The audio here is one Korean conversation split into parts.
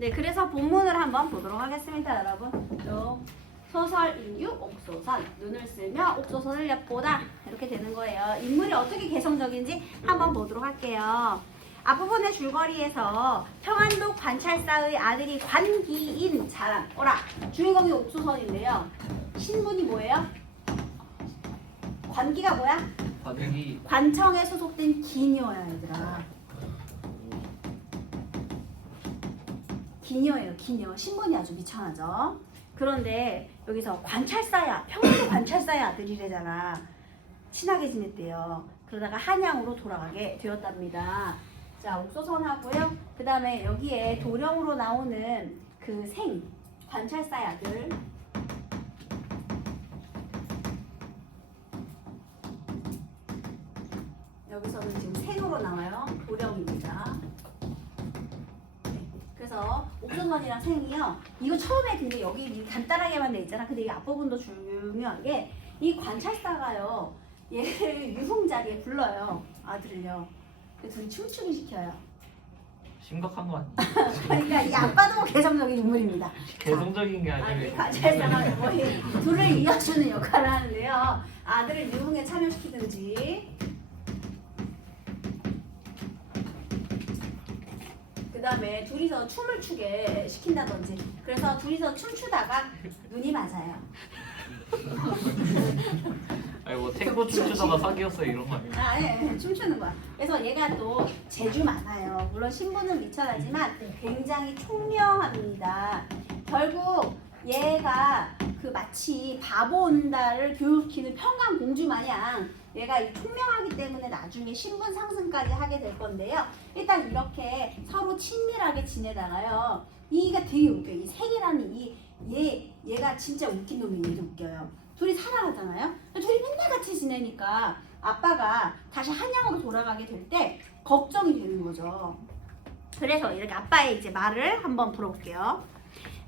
네, 그래서 본문을 한번 보도록 하겠습니다, 여러분. 또 소설 인유 옥소선, 눈을 쓰며 옥소선을 엿보다 이렇게 되는 거예요. 인물이 어떻게 개성적인지 한번 보도록 할게요. 앞부분의 줄거리에서 평안도 관찰사의 아들이 관기인 자랑. 오라, 주인공이 옥소선인데요. 신분이 뭐예요? 관기가 뭐야? 관기. 관청에 소속된 기녀야, 얘들아. 기녀예요, 기녀. 신분이 아주 미천하죠. 그런데 여기서 관찰사야, 평안도 관찰사의 아들이래잖아. 친하게 지냈대요. 그러다가 한양으로 돌아가게 되었답니다. 자, 옥소선하고요. 그 다음에 여기에 도령으로 나오는 그 생, 관찰사의 아들. 여기서는 지금 생으로 나와요. 도령입니다. 네. 그래서 옥소선이랑 생이요. 이거 처음에 근데 여기 간단하게만 돼 있잖아. 근데 이 앞부분도 중요한 게 이 관찰사가요. 얘를 유흥 자리에 불러요. 아들을요. 둘이 춤추게 시켜요. 심각한 거 아니에요? 그러니까 이 아빠도 개성적인 인물입니다. 개성적인 게 이 아니고 관찰사가 거의 둘을 이어주는 역할을 하는데요. 아들을 유흥에 참여시키든지, 그 다음에 둘이서 춤을 추게 시킨다든지. 그래서 둘이서 춤추다가 눈이 맞아요. 아니 뭐 탱고 춤추다가 사귀었어요 이런 거 아니에요? 아, 예, 춤추는 거야. 그래서 얘가 또 재주 많아요. 물론 신분은 미천하지만 굉장히 총명합니다. 결국 얘가 그 마치 바보 온다를 교육시키는 평강공주 마냥 얘가 이 총명하기 때문에 나중에 신분 상승까지 하게 될 건데요. 일단 이렇게 서로 친밀하게 지내다가요. 이가 되게 웃겨요. 이 생이라는 얘가 진짜 웃긴 놈이 얘도 웃겨요. 둘이 사랑하잖아요. 둘이 맨날 같이 지내니까 아빠가 다시 한양으로 돌아가게 될 때 걱정이 되는 거죠. 그래서 이렇게 아빠의 이제 말을 한번 풀어볼게요.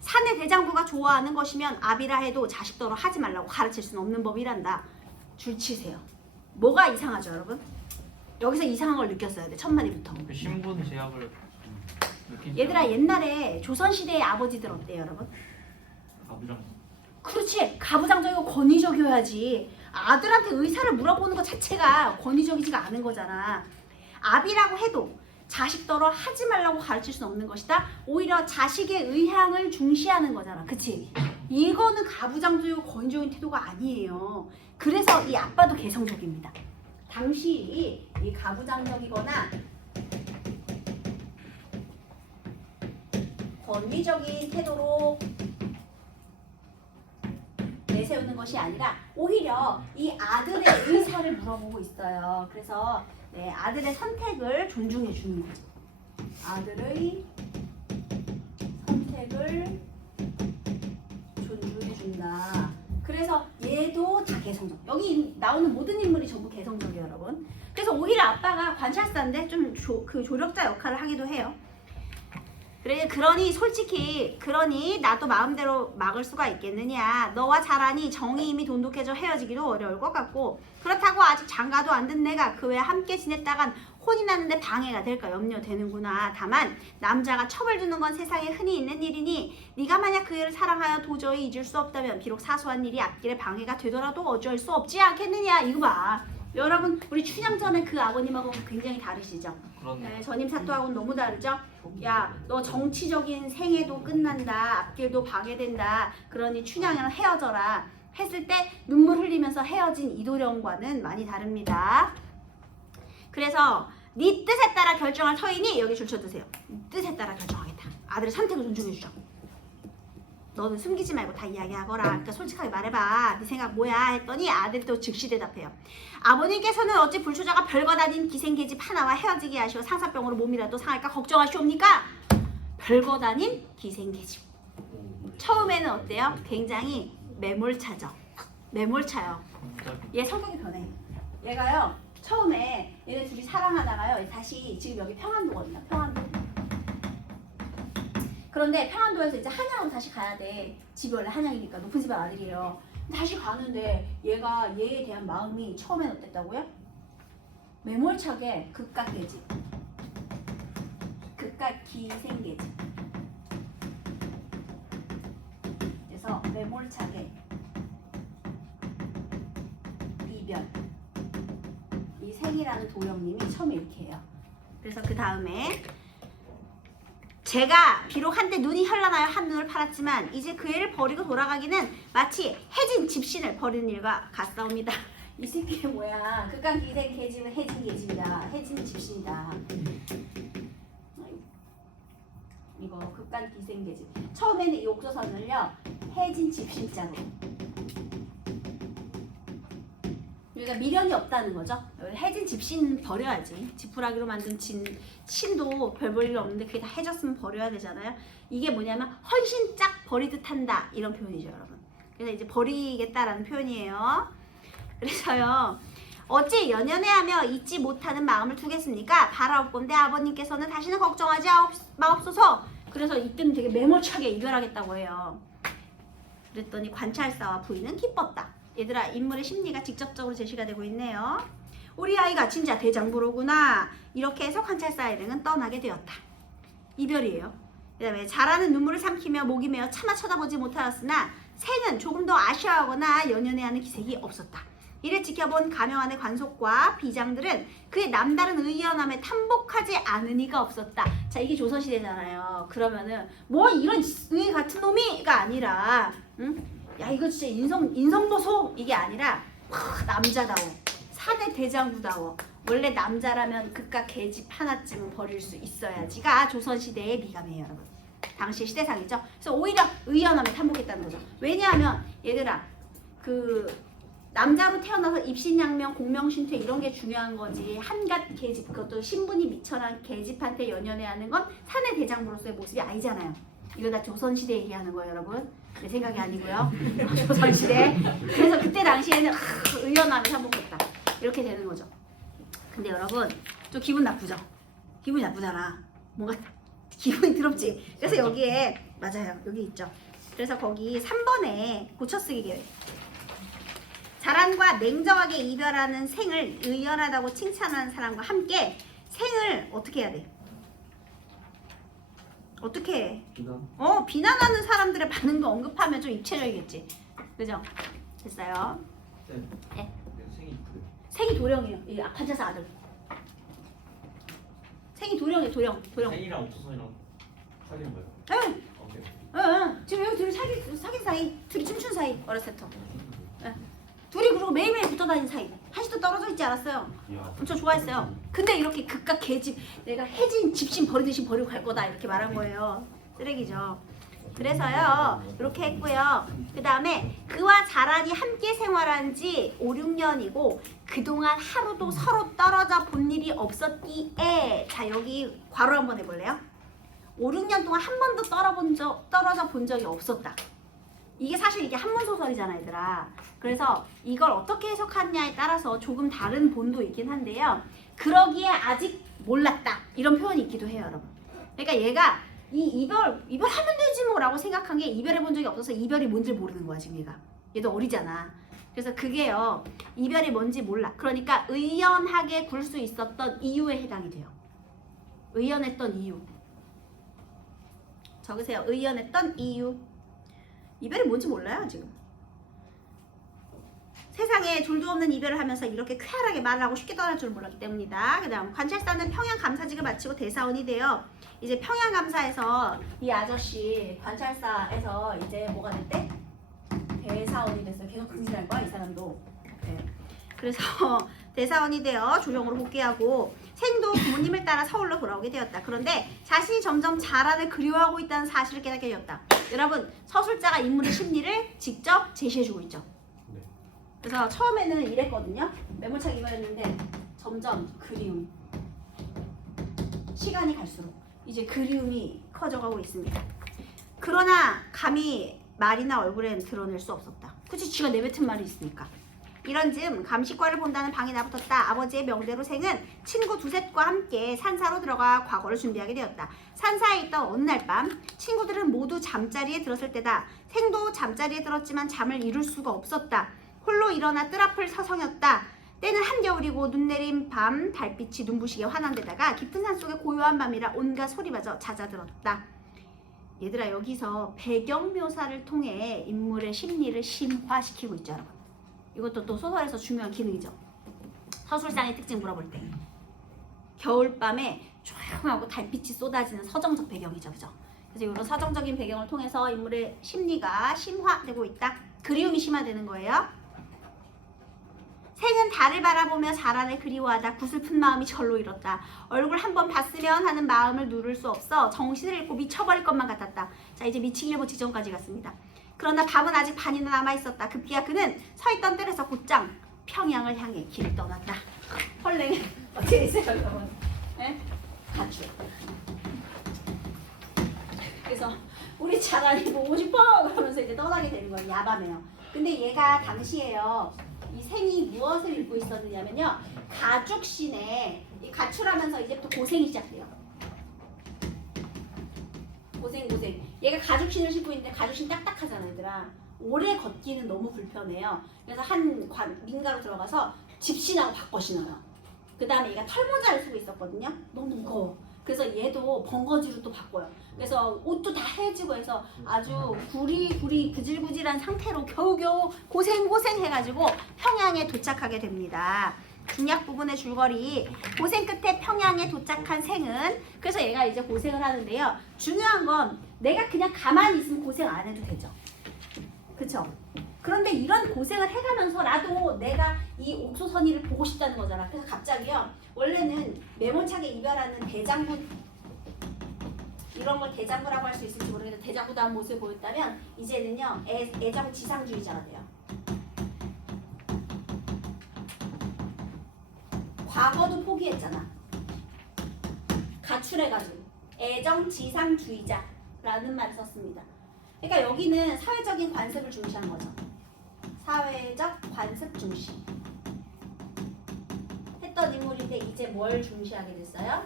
사내 대장부가 좋아하는 것이면 아비라 해도 자식더러 하지 말라고 가르칠 수는 없는 법이란다. 줄치세요. 뭐가 이상하죠, 여러분? 여기서 이상한 걸 느꼈어야 돼, 첫 마디부터. 그 신분 제약을 느끼지. 얘들아, 옛날에 조선시대의 아버지들 어때요, 여러분? 가부장. 그렇지, 가부장적이고 권위적이어야지. 아들한테 의사를 물어보는 것 자체가 권위적이지가 않은 거잖아. 아비라고 해도 자식더러 하지 말라고 가르칠 수는 없는 것이다. 오히려 자식의 의향을 중시하는 거잖아. 그치? 이거는 가부장적이고 권위적인 태도가 아니에요. 그래서 이 아빠도 개성적입니다. 당시 이 가부장적이거나 권위적인 태도로 내세우는 것이 아니라 오히려 이 아들의 의사를 물어보고 있어요. 그래서 네, 아들의 선택을 존중해 주는 거죠. 아들의 선택을 존중해 준다. 그래서 얘도 다 개성적. 여기 나오는 모든 인물이 전부 개성적이에요, 여러분. 그래서 오히려 아빠가 관찰사인데 좀 그 조력자 역할을 하기도 해요. 그러니 나도 마음대로 막을 수가 있겠느냐. 너와 자라니 정이 이미 돈독해져 헤어지기도 어려울 것 같고, 그렇다고 아직 장가도 안 든 내가 그 외에 함께 지냈다간 혼이 나는데 방해가 될까 염려되는구나. 다만 남자가 첩을 두는 건 세상에 흔히 있는 일이니 네가 만약 그 애를 사랑하여 도저히 잊을 수 없다면 비록 사소한 일이 앞길에 방해가 되더라도 어쩔 수 없지 않겠느냐. 이거 봐. 여러분, 우리 춘향전의 그 아버님하고 굉장히 다르시죠? 네, 전임 사또하고는 너무 다르죠? 야, 너 정치적인 생애도 끝난다. 앞길도 방해된다. 그러니 춘향이랑 헤어져라. 했을 때 눈물 흘리면서 헤어진 이도령과는 많이 다릅니다. 그래서 네 뜻에 따라 결정할 터이니 여기 줄 쳐두세요. 뜻에 따라 결정하겠다. 아들의 선택을 존중해주자. 너는 숨기지 말고 다 이야기하거라. 그러니까 솔직하게 말해봐. 네 생각 뭐야? 했더니 아들이 또 즉시 대답해요. 아버님께서는 어찌 불효자가 별거 다닌 기생계집 하나와 헤어지게 하시오. 상사병으로 몸이라도 상할까 걱정하시옵니까? 별거 다닌 기생계집. 처음에는 어때요? 굉장히 매몰차죠. 매몰차요. 얘 성격이 변해. 얘가요. 처음에 얘네 둘이 사랑하다가요. 다시 지금 여기 평안도거든요. 평안도. 그런데 평안도에서 이제 한양으로 다시 가야 돼. 집이 원래 한양이니까 높은 집안 아들이에요. 다시 가는데 얘가 얘에 대한 마음이 처음엔 어땠다고요? 매몰차게 극각계집. 극각 기생계집. 혜진이라는 도령님이 처음에 이렇게 해요. 그래서 그 다음에 제가 비록 한때 눈이 현란하여 한눈을 팔았지만 이제 그 애를 버리고 돌아가기는 마치 혜진 집신을 버리는 일과 같사옵니다. 이 새끼 뭐야? 극강 기생 계집은 혜진 계집이다. 혜진 집신이다. 이거 극강 기생 계집. 처음에는 이 옥조선을요 혜진 집신자로. 그러니까 미련이 없다는 거죠. 혜진 집신 버려야지. 지푸라기로 만든 신도 별 볼 일 없는데 그게 다 해졌으면 버려야 되잖아요. 이게 뭐냐면 헌신 짝 버리듯 한다 이런 표현이죠, 여러분. 그래서 이제 버리겠다라는 표현이에요. 그래서요. 어찌 연연해하며 잊지 못하는 마음을 두겠습니까? 바라옵건대 아버님께서는 다시는 걱정하지 마옵소서. 그래서 이때는 되게 매몰차게 이별하겠다고 해요. 그랬더니 관찰사와 부인은 기뻤다. 얘들아, 인물의 심리가 직접적으로 제시가 되고 있네요. 우리 아이가 진짜 대장부로구나. 이렇게 해서 관찰사 일행은 떠나게 되었다. 이별이에요. 그 다음에 자라는 눈물을 삼키며 목이 메어 차마 쳐다보지 못하였으나 새는 조금 더 아쉬워하거나 연연해하는 기색이 없었다. 이를 지켜본 가명안의 관속과 비장들은 그의 남다른 의연함에 탐복하지 않은 이가 없었다. 자, 이게 조선시대잖아요. 그러면은 뭐 이런 의 같은 놈이가 아니라 응? 야, 이거 진짜 인성보소 이게 아니라 남자다워, 사내 대장부다워. 원래 남자라면 그깟 계집 하나쯤은 버릴 수 있어야지가 조선시대의 미감이에요, 여러분. 당시 시대상이죠. 그래서 오히려 의연함에 탐복했다는 거죠. 왜냐하면 얘들아, 그 남자로 태어나서 입신양명, 공명신퇴 이런 게 중요한 거지. 한갓 계집, 그것도 신분이 미천한 계집한테 연연해하는 건 사내 대장부로서의 모습이 아니잖아요. 이거 다 조선시대 얘기하는 거예요, 여러분. 내 생각이 아니고요. 조선시대. 그래서 그때 당시에는 의연함에 탐복했다. 이렇게 되는 거죠. 근데 여러분, 좀 기분 나쁘죠? 기분이 나쁘잖아. 뭔가 기분이 더럽지? 그래서 여기에, 맞아요. 여기 있죠. 그래서 거기 3번에 고쳐쓰기 계획. 자란과 냉정하게 이별하는 생을 의연하다고 칭찬하는 사람과 함께 생을 어떻게 해야 돼? 어떻게 해? 비난하는 사람들의 반응도 언급하면 좀 입체적이겠지. 그죠? 됐어요. 네. 생이 도령이에요. 이 관찰사 아들. 생이 도령이에요. 도령. 생이랑 옥조선이랑 사귄 거예요? 응. 오케이. 응. 지금 여기 둘이 사귄 사이. 둘이 춤춘 사이. 어렸을 때부터. 응. 둘이 그리고 매일매일 붙어 다니는 사이. 한시도 떨어져 있지 않았어요. 엄청 좋아했어요. 근데 이렇게 그깟 계집, 내가 혜진 집신 버리듯이 버리고 갈 거다 이렇게 말한 거예요. 쓰레기죠. 그래서요 이렇게 했고요. 그 다음에 그와 자란이 함께 생활한 지 5, 6년이고 그동안 하루도 서로 떨어져 본 일이 없었기에, 자 여기 괄호 한번 해볼래요? 5, 6년 동안 한 번도 떨어져 본 적이 없었다. 이게 사실 이게 한문소설이잖아, 얘들아. 그래서 이걸 어떻게 해석하느냐에 따라서 조금 다른 본도 있긴 한데요. 그러기에 아직 몰랐다 이런 표현이 있기도 해요, 여러분. 그러니까 얘가 이 이별하면 되지 뭐라고 생각한 게 이별해 본 적이 없어서 이별이 뭔지 모르는 거야, 지금 얘도 어리잖아. 그래서 그게요, 이별이 뭔지 몰라. 그러니까 의연하게 굴 수 있었던 이유에 해당이 돼요. 의연했던 이유. 적으세요. 의연했던 이유. 이별이 뭔지 몰라요, 지금. 세상에 줄도 없는 이별을 하면서 이렇게 쾌활하게 말을 하고 쉽게 떠날 줄 몰랐기 때문이다. 그 다음 관찰사는 평양 감사직을 마치고 대사원이 되어 이제 평양 감사에서 이 아저씨 관찰사에서 이제 뭐가 됐대? 대사원이 됐어요. 계속 승진할 거야, 이 사람도. 네. 그래서 대사원이 되어 조정으로 복귀하고 생도 부모님을 따라 서울로 돌아오게 되었다. 그런데 자신이 점점 자란을 그리워하고 있다는 사실을 깨닫게 되었다. 여러분, 서술자가 인물의 심리를 직접 제시해주고 있죠. 그래서 처음에는 이랬거든요. 매몰차게 이거였는데 점점 그리움. 시간이 갈수록 이제 그리움이 커져가고 있습니다. 그러나 감히 말이나 얼굴엔 드러낼 수 없었다. 그치, 쥐가 내뱉은 말이 있으니까. 이런즈음 감식과를 본다는 방이 나붙었다. 아버지의 명대로 생은 친구 두셋과 함께 산사로 들어가 과거를 준비하게 되었다. 산사에 있던 어느 날 밤 친구들은 모두 잠자리에 들었을 때다. 생도 잠자리에 들었지만 잠을 이룰 수가 없었다. 홀로 일어나 뜰 앞을 서성였다. 때는 한겨울이고 눈 내린 밤 달빛이 눈부시게 환한 데다가 깊은 산속의 고요한 밤이라 온갖 소리마저 잦아들었다. 얘들아, 여기서 배경 묘사를 통해 인물의 심리를 심화시키고 있죠, 여러분. 이것도 또 소설에서 중요한 기능이죠. 서술상의 특징 물어볼 때 겨울밤에 조용하고 달빛이 쏟아지는 서정적 배경이죠, 그죠? 그래서 이런 서정적인 배경을 통해서 인물의 심리가 심화되고 있다. 그리움이 심화되는 거예요. 생은 달을 바라보며 자라를 그리워하다 구슬픈 마음이 절로 일었다. 얼굴 한번 봤으면 하는 마음을 누를 수 없어 정신을 잃고 미쳐버릴 것만 같았다. 자, 이제 미치기일보 지점까지 갔습니다. 그러나 밤은 아직 반이나 남아있었다. 급기야 그는 서있던 뜰에서 곧장 평양을 향해 길을 떠났다. 헐랭 어떻게 있어요 여러분? 네? 가출. 그래서 우리 자라니 보고 싶어 그러면서 이제 떠나게 되는 거예요. 야밤에요. 근데 얘가 당시에요. 이 생이 무엇을 입고 있었느냐면요. 가죽신에 이 가출하면서 이제부터 고생이 시작돼요. 고생. 얘가 가죽신을 신고 있는데 가죽신 딱딱하잖아 얘들아. 오래 걷기는 너무 불편해요. 그래서 한 민가로 들어가서 집신하고 바꿔 신어요. 그 다음에 얘가 털모자를 쓰고 있었거든요. 너무 무거워. 그래서 얘도 번거지로 또 바꿔요. 그래서 옷도 다 해지고 해서 아주 구리 구질구질한 상태로 겨우겨우 고생 해가지고 평양에 도착하게 됩니다. 중약 부분의 줄거리. 고생 끝에 평양에 도착한 생은 그래서 얘가 이제 고생을 하는데요. 중요한 건 내가 그냥 가만히 있으면 고생 안 해도 되죠. 그쵸? 그런데 이런 고생을 해가면서 나도 내가 이 옥소선이를 보고 싶다는 거잖아. 그래서 갑자기요. 원래는 매몰차게 이별하는 대장부 이런 걸 대장부라고 할 수 있을지 모르겠는데 대장부다운 모습을 보였다면 이제는요. 애정 지상주의자가 돼요. 과거도 포기했잖아. 가출해가지고 애정 지상주의자라는 말을 썼습니다. 그러니까 여기는 사회적인 관습을 중시한 거죠. 사회적 관습 중시 했던 인물인데 이제 뭘 중시하게 됐어요?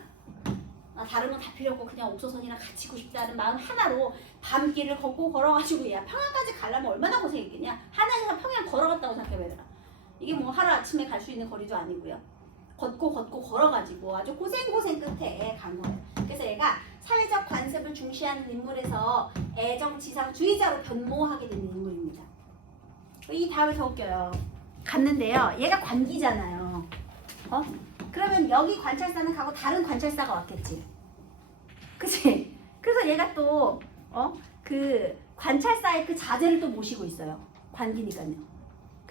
다른 건 다 필요 없고 그냥 옥소선이랑 같이 있고 싶다는 마음 하나로 밤길을 걷고 걸어가지고 야 평양까지 가려면 얼마나 고생했겠냐. 하나에서 평양 걸어갔다고 생각해봐야 되나. 이게 뭐 하루아침에 갈 수 있는 거리도 아니고요. 걷고 걸어가지고 아주 고생 끝에 간 거예요. 그래서 얘가 사회적 관습을 중시하는 인물에서 애정지상주의자로 변모하게 되는 인물입니다. 이 다음에 더 웃겨요. 갔는데요. 얘가 관기잖아요. 그러면 여기 관찰사는 가고 다른 관찰사가 왔겠지. 그치? 그래서 얘가 또 그 관찰사의 그 자제를 또 모시고 있어요. 관기니까요.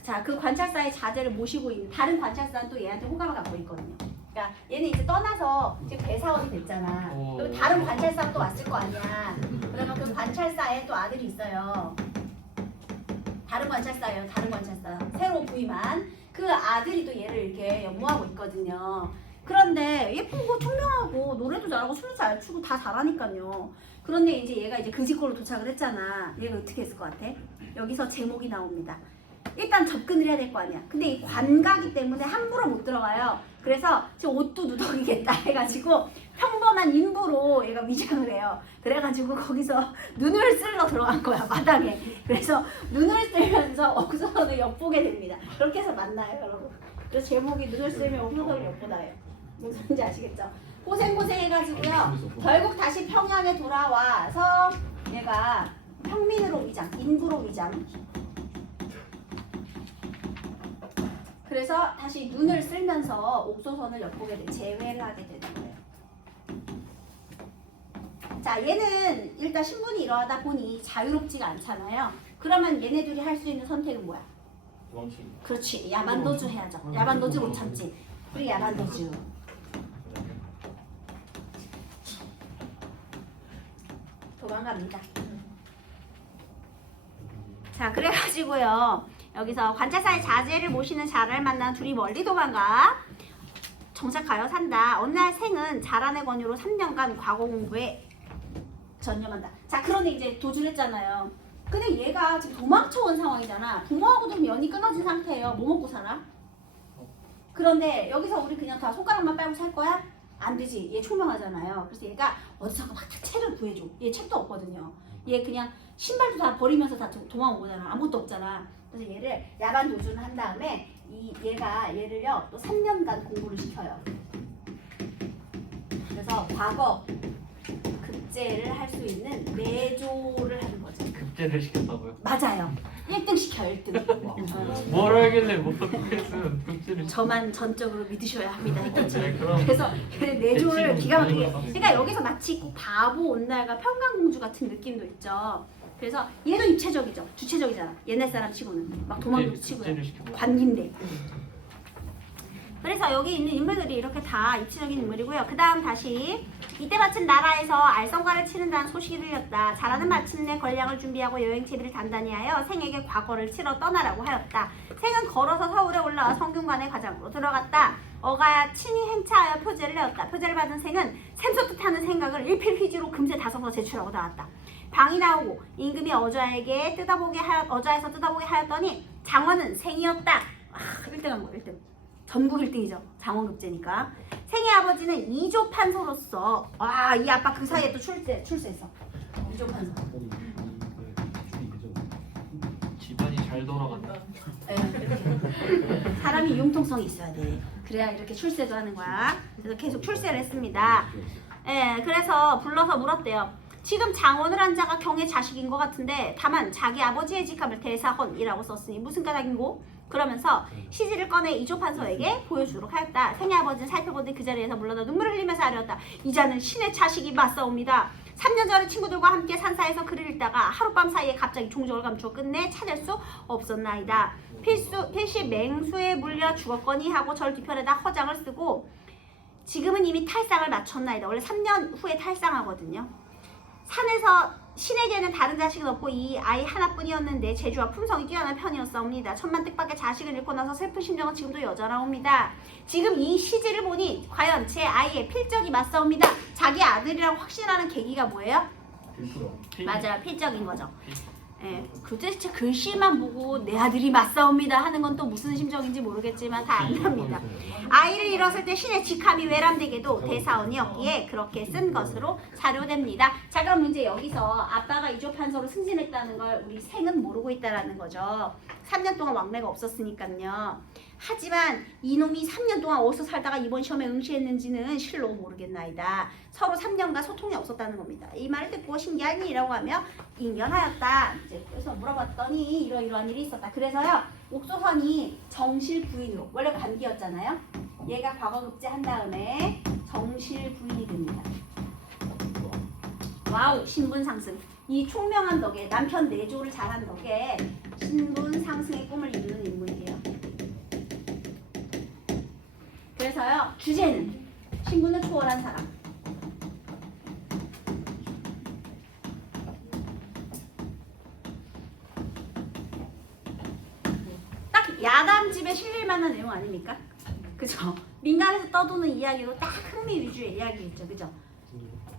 자, 그 관찰사의 자제를 모시고 있는 다른 관찰사는 또 얘한테 호감을 갖고 있거든요. 그러니까 얘는 이제 떠나서 지금 배사원이 됐잖아. 그럼 다른 관찰사가 또 왔을 거 아니야. 그러면 그 관찰사에 또 아들이 있어요. 다른 관찰사예요. 다른 관찰사. 새로 부임한 그 아들이 또 얘를 이렇게 연모하고 있거든요. 그런데 예쁘고 총명하고 노래도 잘하고 춤도 잘 추고 다 잘하니까요. 그런데 이제 얘가 이제 그지코로 도착을 했잖아. 얘가 어떻게 했을 것 같아? 여기서 제목이 나옵니다. 일단 접근을 해야 될 거 아니야. 근데 이 관가기 때문에 함부로 못 들어가요. 그래서 지금 옷도 누더기겠다 해가지고 평범한 인부로 얘가 위장을 해요. 그래가지고 거기서 눈을 쓸러 들어간 거야, 마당에. 그래서 눈을 쓸면서 옥소선을 엿보게 됩니다. 그렇게 해서 만나요, 여러분. 그래서 제목이 눈을 쓸면 옥소선을 엿보다예요. 무슨 소리인지 아시겠죠? 고생 해가지고요. 결국 다시 평양에 돌아와서 얘가 평민으로 위장, 인부로 위장. 그래서 다시 눈을 쓸면서 옥소선을 엿보게 돼, 재회를 하게 되는 거예요. 자, 얘는 일단 신분이 이러하다 보니 자유롭지가 않잖아요. 그러면 얘네들이 할 수 있는 선택은 뭐야? 도망치기. 그렇지, 야반도주 해야죠. 야반도주 못 참지. 우리 야반도주. 도망갑니다. 자, 그래가지고요. 여기서 관찰사의 자제를 모시는 자라를 만난 둘이 멀리 도망가 정착하여 산다. 어느 날 생은 자란의 권유로 3년간 과거 공부에 전념한다. 자, 그런데 이제 도주를 했잖아요. 근데 얘가 지금 도망쳐온 상황이잖아. 부모하고도 연이 끊어진 상태예요. 뭐 먹고 살아? 그런데 여기서 우리 그냥 다 손가락만 빨고 살 거야? 안 되지. 얘 총명하잖아요. 그래서 얘가 어디서 막 책을 구해줘. 얘 책도 없거든요. 얘 그냥 신발도 다 버리면서 다 도망온 거잖아. 아무것도 없잖아. 그래서 얘를 야간 도주를 한 다음에 얘를요 또 3년간 공부를 시켜요. 그래서 과거 급제를 할 수 있는 내조를 하는 거죠. 급제를 시켰다고요? 맞아요. 얘 1등 시켜 1등. 뭘 알길래 못 했으면 독지를. 저만 전적으로 믿으셔야 합니다 했겠지. 네, 그럼. 그래서 내조를 대치는 기가 막히게. 많이 그러니까 여기서 마치 꼭 바보 온날과 평강공주 같은 느낌도 있죠. 그래서 얘도 입체적이죠. 주체적이잖아. 옛날 사람 치고는 막 도망도 치고요. 관기인데. 그래서 여기 있는 인물들이 이렇게 다 입체적인 인물이고요. 그 다음 다시 이때 마침 나라에서 알성과를 치른다는 소식이 들렸다. 자라는 마침내 권량을 준비하고 여행 채비를 단단히 하여 생에게 과거를 치러 떠나라고 하였다. 생은 걸어서 서울에 올라와 성균관의 과장으로 들어갔다. 어가야 친히 행차하여 표제를 내었다. 표제를 받은 생은 샘솟듯 하는 생각을 일필휘지로 금세 다섯서 제출하고 나왔다. 방이 나오고 임금이 어좌에서 뜯어보게 하였더니 장원은 생이었다. 1등한 거 1등. 전국 1등이죠. 장원급제니까. 생의 아버지는 이조 판서로서 이 아빠 그 사이에 또 출세했어. 이조 판서. 집안이 잘 돌아간다. 사람이 융통성이 있어야 돼. 그래야 이렇게 출세도 하는 거야. 그래서 계속 출세를 했습니다. 그래서 불러서 물었대요. 지금 장원을 한 자가 경의 자식인 것 같은데 다만 자기 아버지의 직함을 대사헌이라고 썼으니 무슨 까닭인고? 그러면서 시지를 꺼내 이조 판서에게 보여주도록 하였다. 생의 아버지는 살펴보더니 그 자리에서 물러나 눈물을 흘리면서 아뢰었다. 이 자는 신의 자식이 맞사옵니다. 3년 전에 친구들과 함께 산사에서 글을 읽다가 하룻밤 사이에 갑자기 종적을 감추어 끝내 찾을 수 없었나이다. 필시 맹수에 물려 죽었거니 하고 절 뒤편에다 허장을 쓰고 지금은 이미 탈상을 마쳤나이다. 원래 3년 후에 탈상하거든요. 산에서 신에게는 다른 자식은 없고 이 아이 하나뿐이었는데 재주와 품성이 뛰어난 편이었사옵니다. 천만 뜻밖의 자식을 잃고 나서 슬픈 심정은 지금도 여전하옵니다. 지금 이 시지를 보니 과연 제 아이의 필적이 맞사옵니다. 자기 아들이라고 확신하는 계기가 뭐예요? 맞아요. 필적인 거죠. 도대체 글씨만 보고 내 아들이 맞사옵니다 하는 건 또 무슨 심정인지 모르겠지만 다 안답니다. 아이를 잃었을 때 신의 직함이 외람되게도 대사원이었기에 그렇게 쓴 것으로 사료됩니다. 자, 그럼 이제 여기서 아빠가 이조 판서로 승진했다는 걸 우리 생은 모르고 있다라는 거죠. 3년 동안 왕래가 없었으니까요. 하지만 이놈이 3년 동안 어디서 살다가 이번 시험에 응시했는지는 실로 모르겠나이다. 서로 3년간 소통이 없었다는 겁니다. 이 말을 듣고 신기하니라고 하며 인견하였다. 이제 그래서 물어봤더니 이러이러한 일이 있었다. 그래서요 옥소선이 정실 부인으로 원래 관기였잖아요. 얘가 과거급제 한 다음에 정실 부인이 됩니다. 와우, 신분 상승. 이 총명한 덕에 남편 내조를 잘한 덕에 신분 상승의 꿈을 이루는 인물이에요. 그래서요 주제는 신분을 초월한 사람. 딱 야담집에 실릴 만한 내용 아닙니까? 그죠? 민간에서 떠도는 이야기로 딱 흥미 위주의 이야기겠죠, 그죠?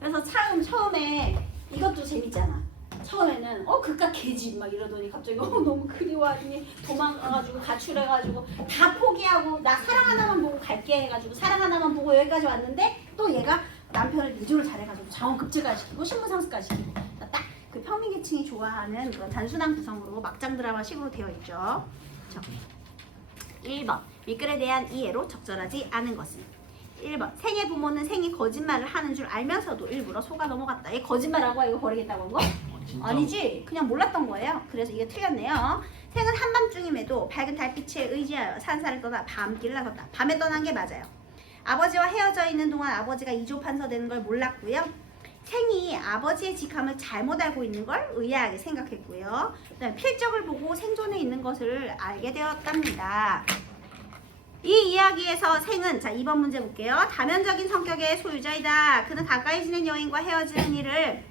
그래서 참 처음에 이것도 재밌잖아. 처음에는 그깟 개집 막 이러더니 갑자기 너무 그리워하더니 도망가가지고 가출해가지고 다 포기하고 나 사랑 하나만 보고 갈게 해가지고 사랑 하나만 보고 여기까지 왔는데 또 얘가 남편을 내조를 잘해가지고 자원급제까지 시키고 신분상승까지 시키고 딱 그 평민계층이 좋아하는 그런 단순한 구성으로 막장 드라마 식으로 되어 있죠. 그렇죠? 1번 윗글에 대한 이해로 적절하지 않은 것은 1번 생의 부모는 생이 거짓말을 하는 줄 알면서도 일부러 속아 넘어갔다. 얘 거짓말하고 이거 버리겠다고 한 거? 아니지. 그냥 몰랐던 거예요. 그래서 이게 틀렸네요. 생은 한밤중임에도 밝은 달빛에 의지하여 산사를 떠나 밤길을 나섰다. 밤에 떠난 게 맞아요. 아버지와 헤어져 있는 동안 아버지가 이조 판서 되는 걸 몰랐고요. 생이 아버지의 직함을 잘못 알고 있는 걸 의아하게 생각했고요. 그다음에 필적을 보고 생존해 있는 것을 알게 되었답니다. 이 이야기에서 생은 자 2번 문제 볼게요. 다면적인 성격의 소유자이다. 그는 가까이 지낸 여인과 헤어지는 일을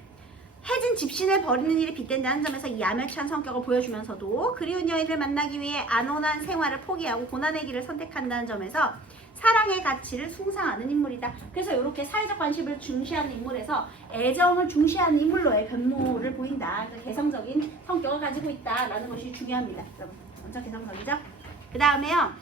해진 집신을 버리는 일이 빗댄다는 점에서 이 야멸찬 성격을 보여주면서도 그리운 여인을 만나기 위해 안온한 생활을 포기하고 고난의 길을 선택한다는 점에서 사랑의 가치를 숭상하는 인물이다. 그래서 이렇게 사회적 관심을 중시하는 인물에서 애정을 중시하는 인물로의 변모를 보인다. 그래서 개성적인 성격을 가지고 있다라는 것이 중요합니다. 여러분, 엄청 개성적이죠? 그 다음에요.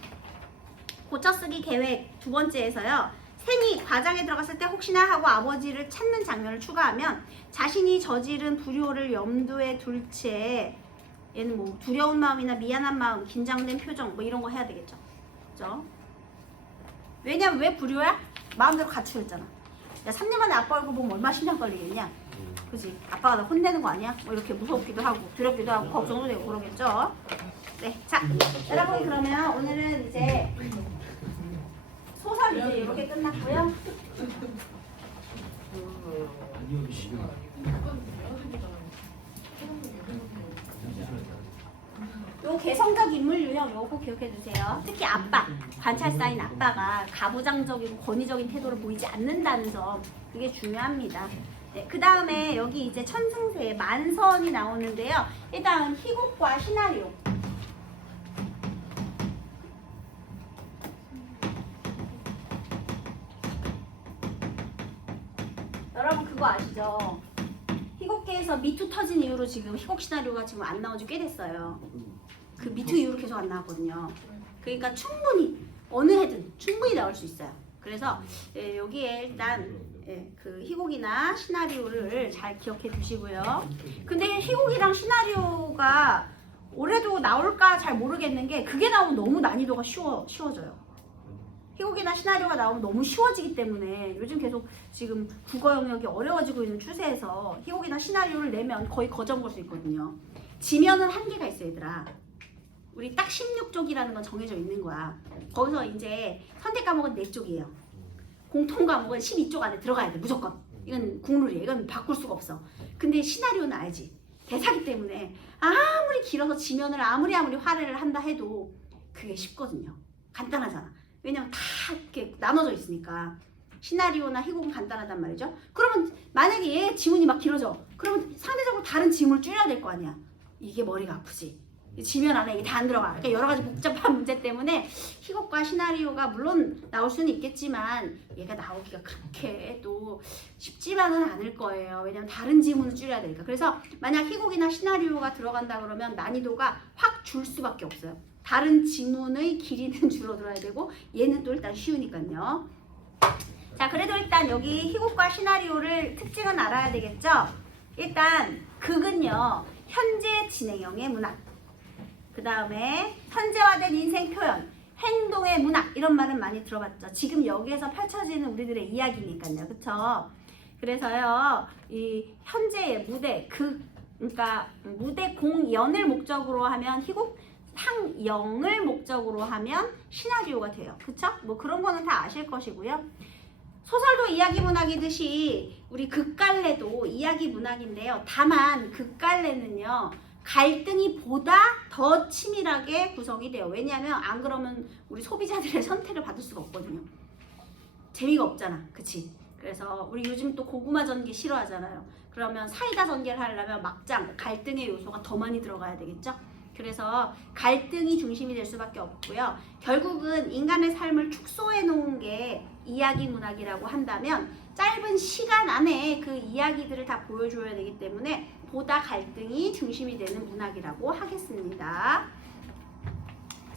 고쳐쓰기 계획 두 번째에서요. 생이 과장에 들어갔을 때 혹시나 하고 아버지를 찾는 장면을 추가하면 자신이 저지른 불효를 염두에 둘 채 얘는 뭐 두려운 마음이나 미안한 마음, 긴장된 표정 뭐 이런 거 해야 되겠죠. 그죠? 왜냐면 왜 불효야? 마음대로 가출했잖아. 야 3년 만에 아빠 얼굴 보면 얼마나 심장 걸리겠냐. 그지? 아빠가 나 혼내는 거 아니야? 뭐 이렇게 무섭기도 하고 두렵기도 하고 걱정도 되고 그러겠죠? 네, 자 여러분 그러면 오늘은 이제 소설 이제 이렇게 끝났고요. 요 개성적 인물 유형 요거 기억해 두세요. 특히 아빠, 관찰사인 아빠가 가부장적이고 권위적인 태도를 보이지 않는다는 점 그게 중요합니다. 네, 그 다음에 여기 이제 천승세, 만선이 나오는데요. 일단 희곡과 시나리오. 여러분 그거 아시죠? 희곡계에서 미투 터진 이후로 지금 희곡 시나리오가 지금 안 나온 지 꽤 됐어요. 그 미투 이후로 계속 안 나왔거든요. 그러니까 충분히 어느 해든 충분히 나올 수 있어요. 그래서 여기에 일단 그 희곡이나 시나리오를 잘 기억해 두시고요. 근데 희곡이랑 시나리오가 올해도 나올까 잘 모르겠는 게 그게 나오면 너무 난이도가 쉬워져요. 희곡이나 시나리오가 나오면 너무 쉬워지기 때문에 요즘 계속 지금 국어 영역이 어려워지고 있는 추세에서 희곡이나 시나리오를 내면 거의 거저 먹을 수 있거든요. 지면은 한계가 있어 얘들아. 우리 딱 16쪽이라는 건 정해져 있는 거야. 거기서 이제 선택 과목은 4쪽이에요. 공통 과목은 12쪽 안에 들어가야 돼 무조건. 이건 국룰이에요. 이건 바꿀 수가 없어. 근데 시나리오는 알지. 대사기 때문에 아무리 길어서 지면을 아무리 화려를 한다 해도 그게 쉽거든요. 간단하잖아. 왜냐면 다 이렇게 나눠져 있으니까. 시나리오나 희곡은 간단하단 말이죠. 그러면 만약에 얘 지문이 막 길어져. 그러면 상대적으로 다른 지문을 줄여야 될 거 아니야. 이게 머리가 아프지. 지면 안에 이게 다 안 들어가. 그러니까 여러 가지 복잡한 문제 때문에 희곡과 시나리오가 물론 나올 수는 있겠지만 얘가 나오기가 그렇게 또 쉽지만은 않을 거예요. 왜냐면 다른 지문을 줄여야 되니까. 그래서 만약 희곡이나 시나리오가 들어간다 그러면 난이도가 확 줄 수밖에 없어요. 다른 지문의 길이는 줄어들어야 되고 얘는 또 일단 쉬우니까요. 자, 그래도 일단 여기 희곡과 시나리오를 특징은 알아야 되겠죠? 일단 극은요. 현재 진행형의 문학. 그 다음에 현재화된 인생 표현, 행동의 문학 이런 말은 많이 들어봤죠. 지금 여기에서 펼쳐지는 우리들의 이야기니까요. 그쵸? 그래서요. 이 현재의 무대, 그러니까 무대 공연을 목적으로 하면 희곡, 상영을 목적으로 하면 시나리오가 돼요. 그쵸? 뭐 그런 거는 다 아실 것이고요. 소설도 이야기 문학이듯이 우리 극갈래도 이야기 문학인데요. 다만 극갈래는요. 갈등이 보다 더 치밀하게 구성이 돼요. 왜냐하면 안 그러면 우리 소비자들의 선택을 받을 수가 없거든요. 재미가 없잖아. 그치? 그래서 우리 요즘 또 고구마 전개 싫어하잖아요. 그러면 사이다 전개를 하려면 막장, 갈등의 요소가 더 많이 들어가야 되겠죠? 그래서 갈등이 중심이 될 수밖에 없고요. 결국은 인간의 삶을 축소해 놓은 게 이야기 문학이라고 한다면 짧은 시간 안에 그 이야기들을 다 보여줘야 되기 때문에 보다 갈등이 중심이 되는 문학이라고 하겠습니다.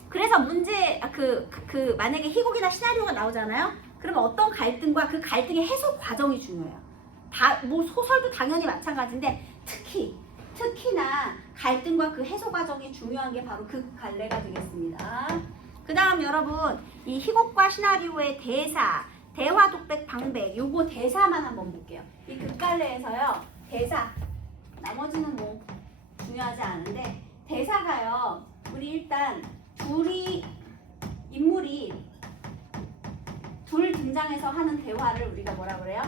그래서 문제 만약에 희곡이나 시나리오가 나오잖아요. 그러면 어떤 갈등과 그 갈등의 해소 과정이 중요해요. 뭐 소설도 당연히 마찬가지인데 특히나 갈등과 그 해소 과정이 중요한 게 바로 극갈래가 되겠습니다. 그 다음 여러분 이 희곡과 시나리오의 대사, 대화, 독백, 방백 요거 대사만 한번 볼게요. 이 극갈래에서요 대사 나머지는 뭐 중요하지 않은데 대사가요 우리 일단 인물이 둘 등장해서 하는 대화를 우리가 뭐라 그래요?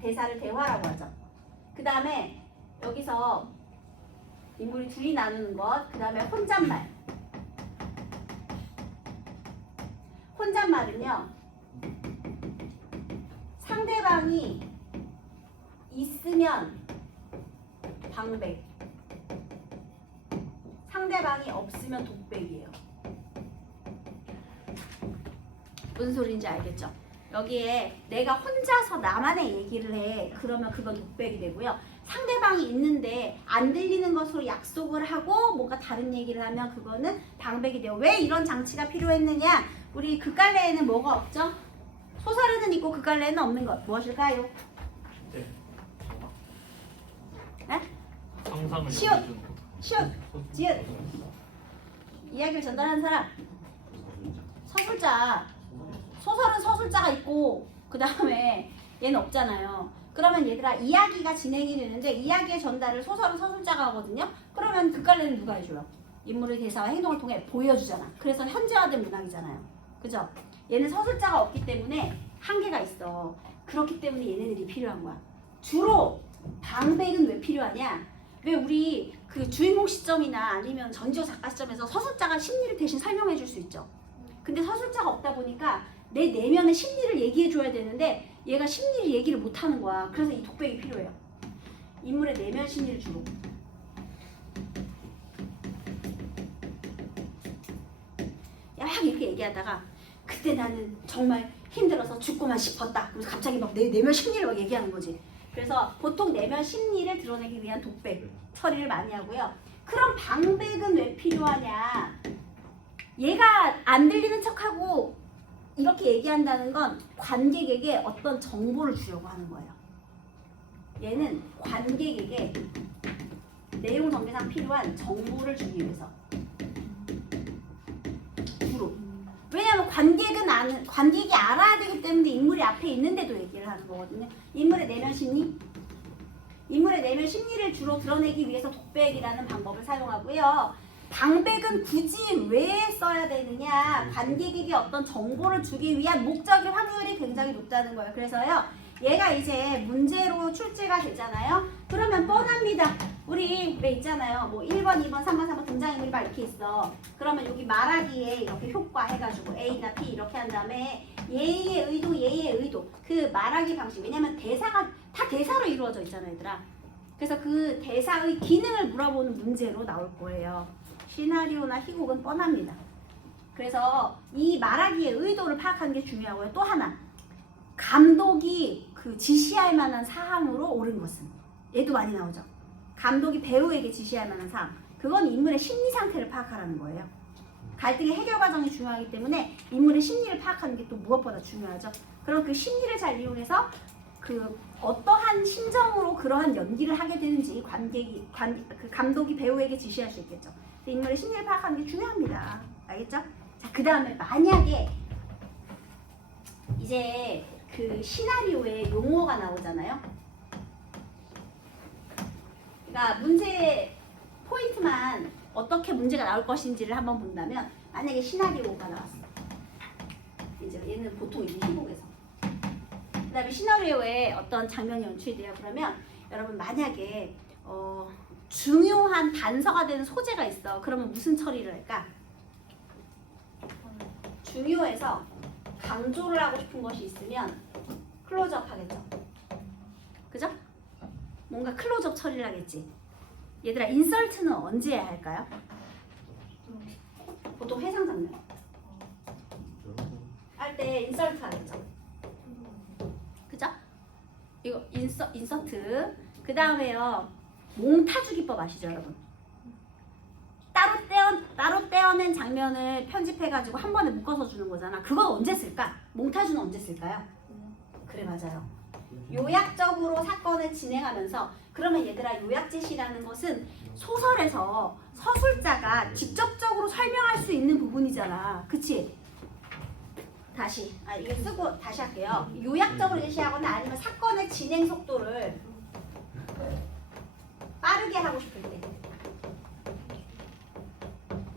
대사를 대화라고 하죠. 그 다음에 여기서 인물이 둘이 나누는 것, 그 다음에 혼잣말은요 상대방이 있으면 방백, 상대방이 없으면 독백이에요. 무슨 소리인지 알겠죠? 여기에 내가 혼자서 나만의 얘기를 해. 그러면 그건 독백이 되고요. 상대방이 있는데 안 들리는 것으로 약속을 하고 뭔가 다른 얘기를 하면 그거는 방백이 돼요. 왜 이런 장치가 필요했느냐? 우리 극갈래에는 뭐가 없죠? 소설에는 있고 극갈래에는 없는 것. 무엇일까요? 네. 네? 상상을 시옷! 연주해주는 거. 시옷! 지읒! 이야기를 전달하는 사람. 서술자. 소설은 서술자가 있고 그 다음에 얘는 없잖아요. 그러면 얘들아 이야기가 진행이 되는데 이야기의 전달을 소설은 서술자가 하거든요. 그러면 극갈래는 누가 해줘요? 인물의 대사와 행동을 통해 보여주잖아. 그래서 현재화된 문학이잖아요. 그죠? 얘는 서술자가 없기 때문에 한계가 있어. 그렇기 때문에 얘네들이 필요한 거야. 주로 방백은 왜 필요하냐? 왜 우리 그 주인공 시점이나 아니면 전지적 작가 시점에서 서술자가 심리를 대신 설명해 줄 수 있죠. 근데 서술자가 없다 보니까 내 내면의 심리를 얘기해 줘야 되는데 얘가 심리를 얘기를 못 하는 거야. 그래서 이 독백이 필요해요. 인물의 내면 심리를 주로. 막 이렇게 얘기하다가 그때 나는 정말 힘들어서 죽고만 싶었다. 그래서 갑자기 막 내 내면 심리를 막 얘기하는 거지. 그래서 보통 내면 심리를 드러내기 위한 독백 처리를 많이 하고요. 그럼 방백은 왜 필요하냐? 얘가 안 들리는 척하고 이렇게 얘기한다는 건 관객에게 어떤 정보를 주려고 하는 거예요. 얘는 관객에게 내용 전개상 필요한 정보를 주기 위해서. 주로. 왜냐하면 관객이 알아야 되기 때문에 인물이 앞에 있는데도 얘기를 하는 거거든요. 인물의 내면 심리? 인물의 내면 심리를 주로 드러내기 위해서 독백이라는 방법을 사용하고요. 방백은 굳이 왜 써야 되느냐? 관객에게 어떤 정보를 주기 위한 목적일 확률이 굉장히 높다는 거예요. 그래서요. 얘가 이제 문제로 출제가 되잖아요. 그러면 뻔합니다. 우리 왜 있잖아요. 뭐 1번, 2번, 3번, 4번 등장인물이 막 이렇게 있어. 그러면 여기 말하기에 이렇게 효과 해가지고 A나 B 이렇게 한 다음에 얘의 의도 그 말하기 방식. 왜냐면 대사가 다 대사로 이루어져 있잖아요, 얘들아. 그래서 그 대사의 기능을 물어보는 문제로 나올 거예요. 시나리오나 희곡은 뻔합니다. 그래서 이 말하기의 의도를 파악하는 게 중요하고요. 또 하나, 감독이 그 지시할 만한 사항으로 옳은 것은, 얘도 많이 나오죠. 감독이 배우에게 지시할 만한 사항, 그건 인물의 심리 상태를 파악하라는 거예요. 갈등의 해결 과정이 중요하기 때문에 인물의 심리를 파악하는 게 또 무엇보다 중요하죠. 그럼 그 심리를 잘 이용해서 그 어떠한 심정으로 그러한 연기를 하게 되는지 그 감독이 배우에게 지시할 수 있겠죠. 인물의 심리를 파악하는 게 중요합니다. 알겠죠? 자, 그 다음에 만약에 이제 그 시나리오에 용어가 나오잖아요. 그러니까 문제 포인트만 어떻게 문제가 나올 것인지를 한번 본다면, 만약에 시나리오가 나왔어. 이제 얘는 보통 이제 희곡에서. 그 다음에 시나리오에 어떤 장면이 연출돼요. 그러면 여러분 만약에 중요한 단서가 되는 소재가 있어. 그러면 무슨 처리를 할까? 중요해서 강조를 하고 싶은 것이 있으면 클로즈업 하겠죠. 그죠? 뭔가 클로즈업 처리를 하겠지. 얘들아, 인설트는 언제 해야 할까요? 보통 회상 장면 할 때 인설트 하겠죠. 그죠? 이거 인서트. 그 다음에요, 몽타주 기법 아시죠, 여러분? 따로 떼어낸 장면을 편집해가지고 한 번에 묶어서 주는 거잖아. 그건 언제 쓸까? 몽타주는 언제 쓸까요? 그래, 맞아요. 요약적으로 사건을 진행하면서. 그러면 얘들아, 요약제시라는 것은 소설에서 서술자가 직접적으로 설명할 수 있는 부분이잖아. 그치? 이거 쓰고 다시 할게요. 요약적으로 제시하거나 아니면 사건의 진행 속도를 빠르게 하고 싶을 때,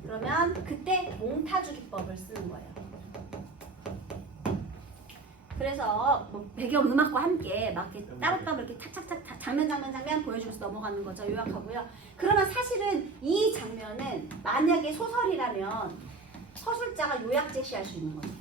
그러면 그때 몽타주 기법을 쓰는 거예요. 그래서 뭐 배경 음악과 함께 막 이렇게 따로따로 이렇게 탁탁탁 장면 보여주면서 넘어가는 거죠. 요약하고요. 그러면 사실은 이 장면은 만약에 소설이라면 서술자가 요약 제시할 수 있는 거죠.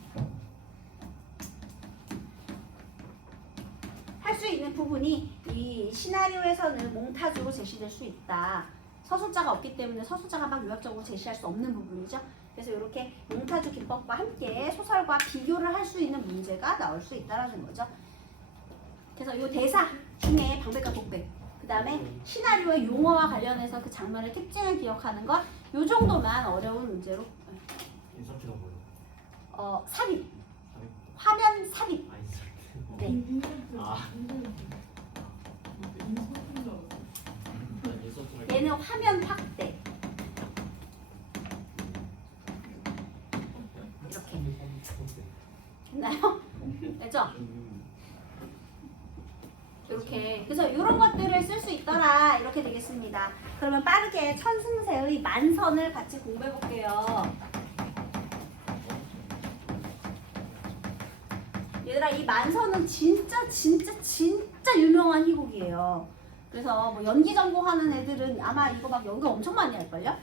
할 수 있는 부분이 이 시나리오에서는 몽타주로 제시될 수 있다. 서술자가 없기 때문에 서술자가 막 요약적으로 제시할 수 없는 부분이죠. 그래서 이렇게 몽타주 기법과 함께 소설과 비교를 할 수 있는 문제가 나올 수 있다는 거죠. 그래서 이 대사 중에 방백과 독백, 그 다음에 시나리오의 용어와 관련해서 그 장면의 특징을 기억하는 것, 이 정도만 어려운 문제로. 인서트가 뭐예요? 삽입. 화면 삽입. 아, 인서트. 네. 인서트를. 얘는 화면 확대. 이렇게. 됐나요? 됐죠? 이렇게 이렇게. 그래서 이런 것들을 쓸 수 있더라. 이렇게 되겠습니다. 그러면 빠르게 천승세의 만선을 같이 공부해 볼게요. 얘들아, 이 만선은 진짜 유명한 희곡이에요. 그래서 뭐 연기 전공하는 애들은 아마 이거 막 연기 엄청 많이 할걸요?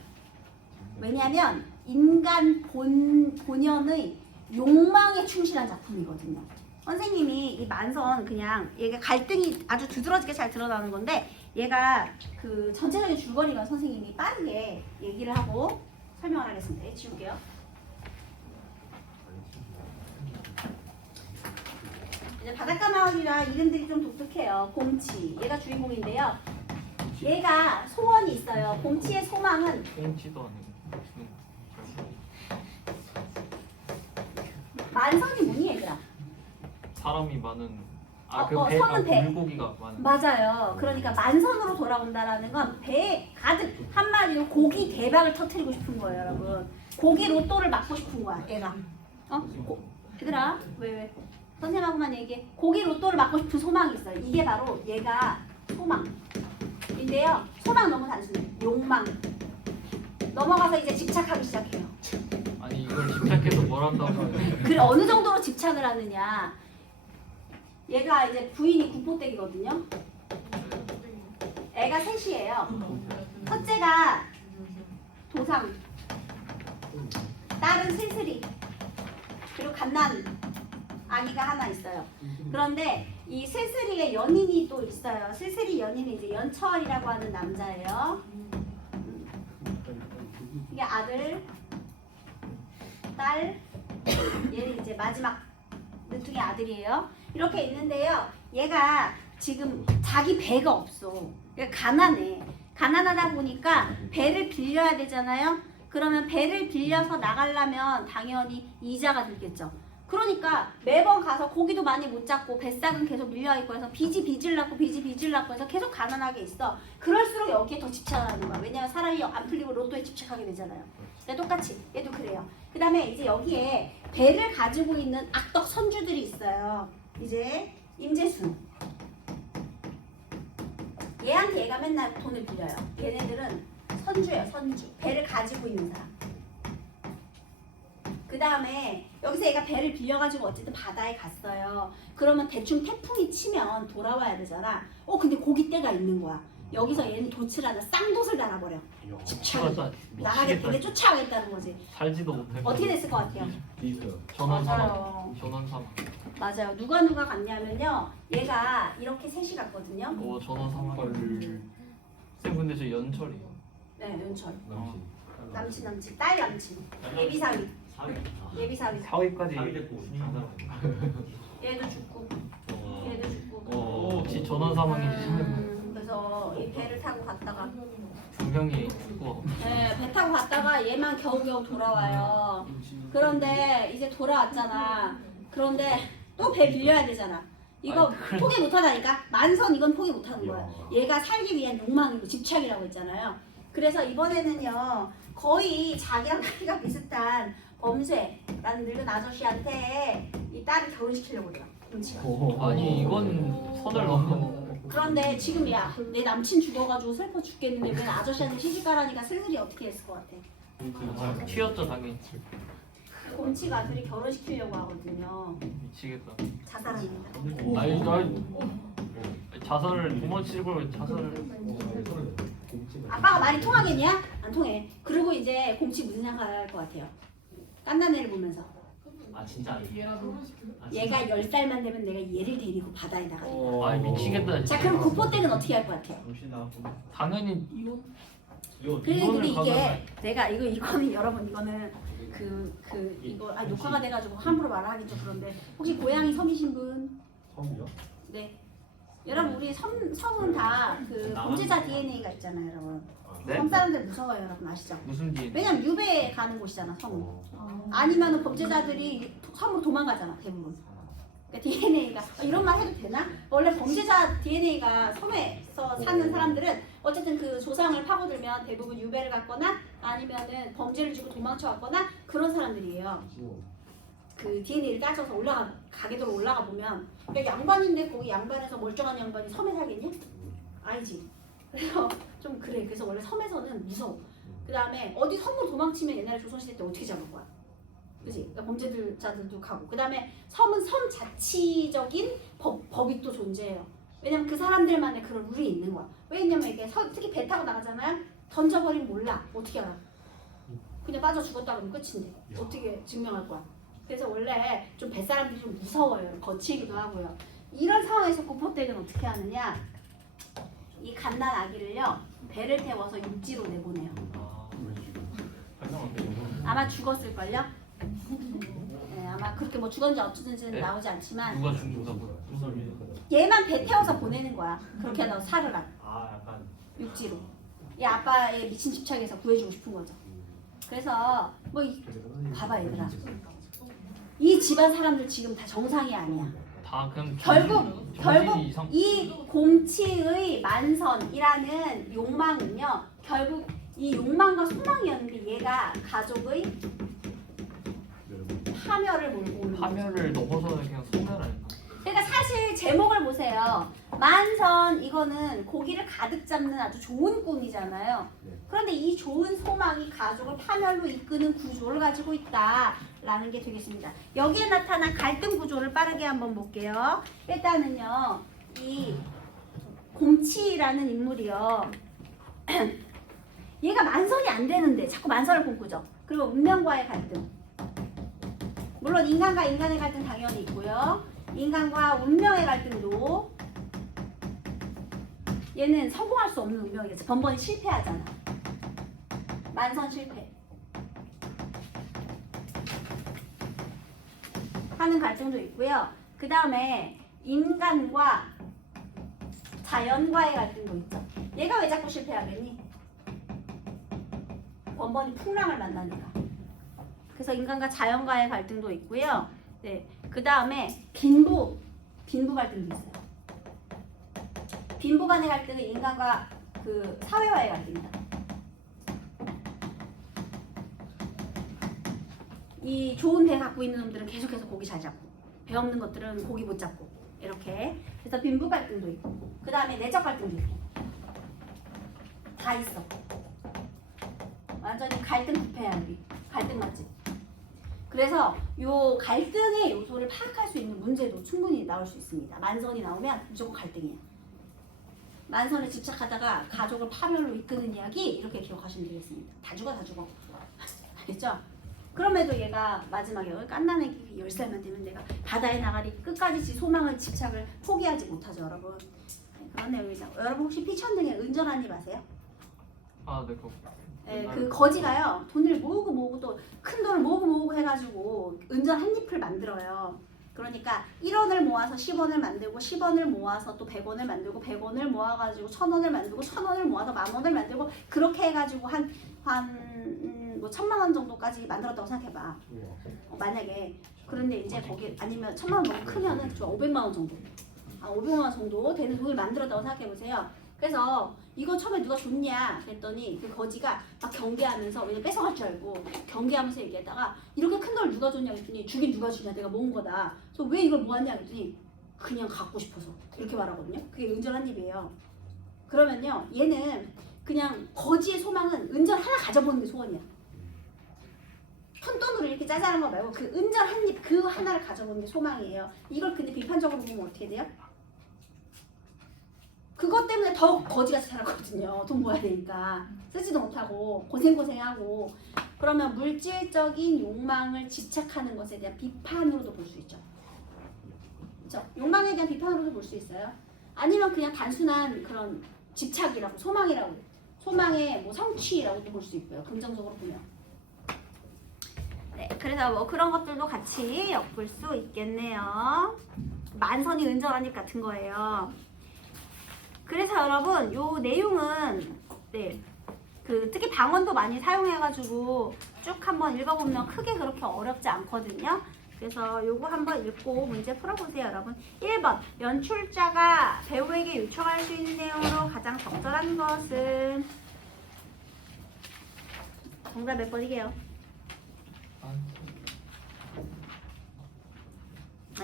왜냐하면 인간 본연의 욕망에 충실한 작품이거든요. 선생님이 이 만선 그냥 얘가 갈등이 아주 두드러지게 잘 드러나는 건데 얘가 그 전체적인 줄거리가 선생님이 빠르게 얘기를 하고 설명을 하겠습니다. 예, 지울게요. 이제 바닷가 마을이라 이름들이 좀 독특해요. 곰치, 얘가 주인공인데요. 얘가 소원이 있어요. 곰치의 소망은 꽁치도 아니고. 만선이 뭐니 얘들아? 사람이 많은 선은 배가 배. 물고기가 많은. 맞아요. 그러니까 만선으로 돌아온다라는 건 배에 가득 한마디로 고기 대박을 터뜨리고 싶은 거예요, 여러분. 고기 로또를 맞고 싶은 거야, 얘가. 얘들아, 왜? 선생님하고만 얘기해. 고기 로또를 맞고 싶은 소망이 있어요. 이게 바로 얘가 소망인데요. 소망 너무 단순해. 욕망. 넘어가서 이제 집착하기 시작해요. 아니 이걸 집착해서 뭘 한다고. 그래, 어느 정도로 집착을 하느냐. 얘가 이제 부인이 구포댁이거든요. 애가 셋이에요. 첫째가 도상, 딸은 슬슬이, 그리고 갓난 아기가 하나 있어요. 그런데 이 슬슬이의 연인이 또 있어요. 슬슬이 연인이 이제 연철이라고 하는 남자예요. 이게 아들, 딸, 얘는 이제 마지막 늦둥이 아들이에요. 이렇게 있는데요. 얘가 지금 자기 배가 없어. 그러니까 가난해. 가난하다 보니까 배를 빌려야 되잖아요. 그러면 배를 빌려서 나가려면 당연히 이자가 들겠죠. 그러니까 매번 가서 고기도 많이 못 잡고 뱃삭은 계속 밀려있고 해서 빚이 빚을 낳고 해서 계속 가난하게 있어. 그럴수록 여기에 더 집착하는 거야. 왜냐면 사람이 안 풀리고 로또에 집착하게 되잖아요. 근데 똑같이 얘도 그래요. 그 다음에 이제 여기에 배를 가지고 있는 악덕 선주들이 있어요. 이제 임재순, 얘한테 얘가 맨날 돈을 빌려요. 얘네들은 선주예요. 선주. 배를 가지고 있는 사람. 그 다음에 여기서 얘가 배를 빌려가지고 어쨌든 바다에 갔어요. 그러면 대충 태풍이 치면 돌아와야 되잖아. 근데 고깃대가 있는 거야. 여기서 얘는 도치를 하자 쌍돛을 달아버려. 집착을 나가게 되게 쫓아가겠다는 거지. 살지도 못해. 어떻게 됐을 것 같아요? 전원 사망. 맞아요. 전원 사망. 맞아요. 누가 갔냐면요. 얘가 이렇게 셋이 갔거든요. 전원 사망. 쌤 근데 저 연철이요. 네, 연철. 남친, 딸 남친. 예비사위. 예비사위. 사위까지. 얘도 죽고. 혹시 전원 사망이시죠? 그래서 이 배를 타고 갔다가 두 명이 죽고. 네, 배 타고 갔다가 얘만 겨우겨우 돌아와요. 그런데 이제 돌아왔잖아. 그런데 또 배 빌려야 되잖아. 이거 포기 못하다니까. 만선 이건 포기 못하는 거야. 얘가 살기 위한 욕망이고 집착이라고 했잖아요. 그래서 이번에는요. 거의 자기랑 나이가 비슷한 범쇠라는 늙은 아저씨한테 이 딸을 결혼시키려고 그래요. 곰치가. 아니 이건 선을 넘는. 그런데 지금 내 남친 죽어가지고 슬퍼 죽겠는데 왜 아저씨한테 시집가라니까 슬슬이 어떻게 했을 것 같아? 튀었죠 당연히. 곰치가 둘이 결혼시키려고 하거든요. 미치겠다. 자살합니다. 아니 자살을 2번 치고 자살을. 아빠가 말이 통하겠냐? 안 통해. 그리고 이제 곰치 무슨 생각을 할 것 같아요? 깐난 애를 보면서 진짜 얘가 10살만 되면 내가 얘를 데리고 바다에 나가겠다. 아니 미치겠다. 자 그럼 구포댁은 어떻게 할 것 같아요? 당연히 근데 이게 내가 이거는 여러분 이거는 이거 녹화가 돼가지고 함부로 말하기 좀 그런데 혹시 고향이 섬이신 분? 섬이요? 네. 여러분 우리 섬은 다 그 범죄자 DNA가 있잖아요, 여러분. 네? 섬 사람들 무서워요, 여러분 아시죠? 무슨 일? 왜냐면 유배 가는 곳이잖아, 섬은. 아니면은 범죄자들이 섬으로 도망가잖아, 대부분. 그러니까 DNA가 이런 말 해도 되나? 원래 범죄자 DNA가 섬에서 사는 사람들은 어쨌든 그 조상을 파고들면 대부분 유배를 갔거나 아니면은 범죄를 지고 도망쳐 왔거나 그런 사람들이에요. 그 DNA를 따져서 가게도로 올라가 보면 여기 양반인데 거기 양반에서 멀쩡한 양반이 섬에 살겠냐? 아니지. 그래서 좀 그래. 그래서 원래 섬에서는 무서워. 그 다음에 어디 섬으로 도망치면 옛날에 조선시대 때 어떻게 잡을 거야? 그지? 그러니까 범죄자들도 가고. 그 다음에 섬은 섬 자치적인 법이 또 존재해요. 왜냐면 그 사람들만의 그런 룰이 있는 거야. 왜냐면 이게 특히 배 타고 나가잖아요. 던져버리면 몰라. 어떻게 알아? 그냥 빠져 죽었다 그러면 끝인데 어떻게 증명할 거야? 그래서 원래 좀 뱃사람들이 좀 무서워요. 거칠기도 하고요. 이런 상황에서 구포대는 어떻게 하느냐? 이 갓난 아기를요 배를 태워서 육지로 내보내요. 아마 죽었을걸요? 네, 아마 그렇게 뭐 죽었는지 어쩌든지는 네? 나오지 않지만 누가 죽는다고요? 얘만 배 태워서 보내는 거야. 그렇게 하다가 살을 안 약간 육지로. 이 아빠의 미친 집착에서 구해주고 싶은 거죠. 그래서 뭐 봐봐 얘들아. 이 집안 사람들 지금 다 정상이 아니야. 다 그냥 결국 정신이 이상. 이 곰치의 만선이라는 욕망은요. 결국 이 욕망과 소망이었는데 얘가 가족의 파멸을 몰고 오는 거죠. 파멸을 넘어서는 그냥 소멸 아닌가? 그러니까 사실 제목을 보세요. 만선 이거는 고기를 가득 잡는 아주 좋은 꿈이잖아요. 그런데 이 좋은 소망이 가족을 파멸로 이끄는 구조를 가지고 있다라는 게 되겠습니다. 여기에 나타난 갈등 구조를 빠르게 한번 볼게요. 일단은요. 이 곰치라는 인물이요. 얘가 만선이 안 되는데 자꾸 만선을 꿈꾸죠. 그리고 운명과의 갈등. 물론 인간과 인간의 갈등 당연히 있고요. 인간과 운명의 갈등도 얘는 성공할 수 없는 운명이겠죠. 번번이 실패하잖아. 만선 실패. 하는 갈등도 있고요. 그 다음에 인간과 자연과의 갈등도 있죠. 얘가 왜 자꾸 실패하겠니? 번번이 풍랑을 만나니까. 그래서 인간과 자연과의 갈등도 있고요. 네. 그 다음에 빈부 갈등도 있어요. 빈부 간의 갈등은 인간과 그 사회와의 갈등이다. 이 좋은 배 갖고 있는 놈들은 계속해서 고기 잘 잡고, 배 없는 것들은 고기 못 잡고 이렇게. 그래서 빈부 갈등도 있고, 그 다음에 내적 갈등도 있고, 다 있어. 완전히 갈등 부패야 여기. 갈등 맛집. 그래서 요 갈등의 요소를 파악할 수 있는 문제도 충분히 나올 수 있습니다. 만선이 나오면 무조건 갈등이에요. 만선에 집착하다가 가족을 파멸로 이끄는 이야기 이렇게 기억하시면 되겠습니다. 다 죽어. 알겠죠? 그럼에도 얘가 마지막에 깐난애기 10살만 되면 내가 바다에 나가리 끝까지 지 소망을 집착을 포기하지 못하죠 여러분. 그런 내용이죠. 여러분 혹시 피천등에 은전한 입 아세요? 아, 네, 그거. 네, 그 거지가요 돈을 모으고 또 큰 돈을 모으고 해가지고 은전 한 잎을 만들어요. 그러니까 1원을 모아서 10원을 만들고 10원을 모아서 또 100원을 만들고 100원을 모아가지고 1000원을 만들고 1000원을 모아서 10,000원을 만들고 그렇게 해가지고 뭐 1000만원 정도까지 만들었다고 생각해봐. 만약에 그런데 이제 거기 아니면 1000만원 너무 크면은 500만원 정도 500만원 정도 되는 돈을 만들었다고 생각해보세요. 그래서 이거 처음에 누가 줬냐 그랬더니 그 거지가 막 경계하면서 왜냐면 뺏어갈 줄 알고 경계하면서 얘기했다가 이렇게 큰 걸 누가 줬냐 그랬더니 주긴 누가 주냐 내가 모은 거다. 그래서 왜 이걸 모았냐 그랬더니 그냥 갖고 싶어서 이렇게 말하거든요. 그게 은전 한 입이에요. 그러면요 얘는 그냥 거지의 소망은 은전 하나 가져보는 게 소원이야. 푼돈으로 이렇게 짜잘한 거 말고 그 은전 한 입 그 하나를 가져보는 게 소망이에요. 이걸 근데 비판적으로 보면 어떻게 돼요? 그것 때문에 더 거지같이 살았거든요. 돈 모아야 되니까 쓰지도 못하고 고생하고. 그러면 물질적인 욕망을 집착하는 것에 대한 비판으로도 볼 수 있죠. 그렇죠? 욕망에 대한 비판으로도 볼 수 있어요. 아니면 그냥 단순한 그런 집착이라고 소망의 뭐 성취라고도 볼 수 있고요. 긍정적으로 보면. 네, 그래서 뭐 그런 것들도 같이 엿볼 수 있겠네요. 만선이 은전한 입 같은 거예요. 그래서 여러분 요 내용은 그 특히 방언도 많이 사용해가지고 쭉 한번 읽어보면 크게 그렇게 어렵지 않거든요. 그래서 요거 한번 읽고 문제 풀어보세요 여러분. 1번 연출자가 배우에게 요청할 수 있는 내용으로 가장 적절한 것은 정답 몇 번이게요?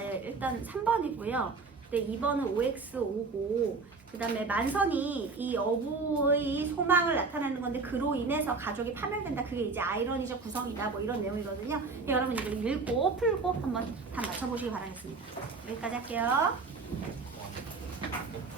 네, 일단 3번이고요. 네, 2번은 OX5고 그다음에 만선이 이 어부의 소망을 나타내는 건데 그로 인해서 가족이 파멸된다. 그게 이제 아이러니적 구성이다. 뭐 이런 내용이거든요. 네, 여러분 이거 읽고 풀고 한번 답 맞춰보시기 바라겠습니다. 여기까지 할게요.